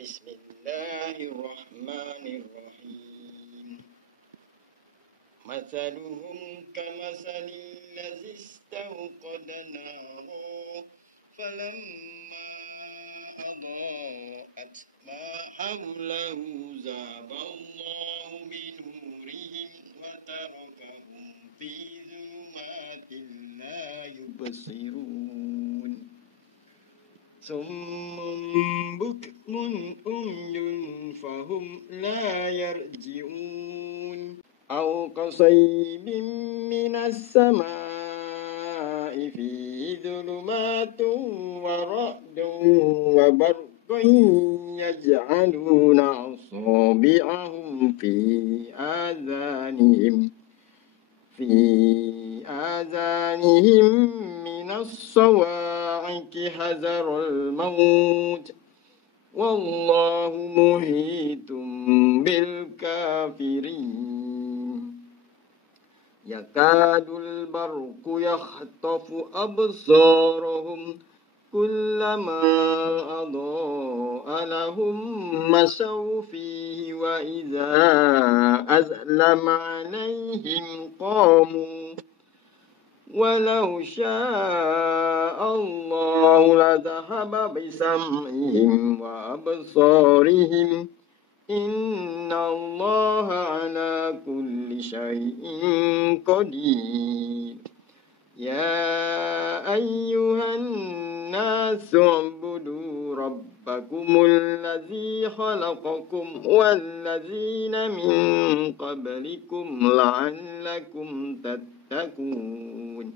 بسم الله الرحمن الرحيم مثلهم كمثل الذي استوقد نارا فلما أضاءت ما حوله ذهب الله بنورهم وتركهم في ظلمات لا يبصرون صم بكم عمي فهم لا يرجعون أو كصيب من السماء فيه ظلمات ورعد وبرق يجعلون أصابعهم في آذانهم من الصواعق حذر الموت والله محيط بالكافرين يكاد البرق يخطف أبصارهم كلما أضاء لهم مشوا فيه وإذا أظلم عليهم قاموا ولو شاء الله لذهب بسمعهم وأبصارهم إن الله على كل شيء قدير يا أيها الناس اعبدوا ربكم الذي خلقكم والذين من قبلكم لعلكم تتقون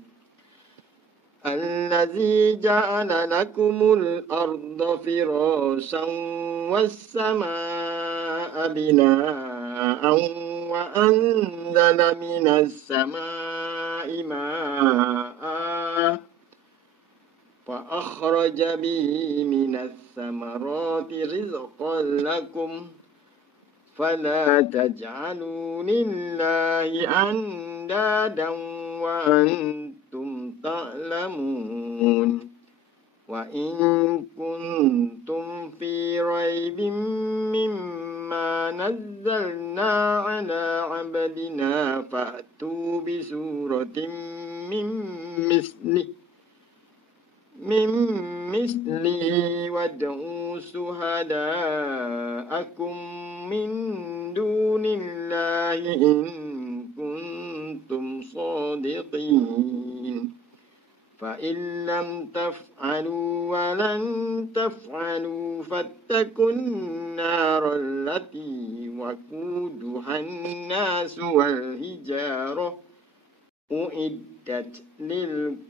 الذي جعل لكم الأرض فراشا والسماء بناء وأنزل من السماء ماء فأخرج به من الثمرات رزقا لكم فلا تجعلوا لله أندادا وأنتم تعلمون وإن كنتم في ريب مما نزلنا على عبدنا فأتوا بسورة من مثله وادعوا شهداءكم من دون الله إن كنتم صادقين فإن لم تفعلوا ولن تفعلوا فاتقوا النار التي وقودها الناس والحجارة أعدت للكافرين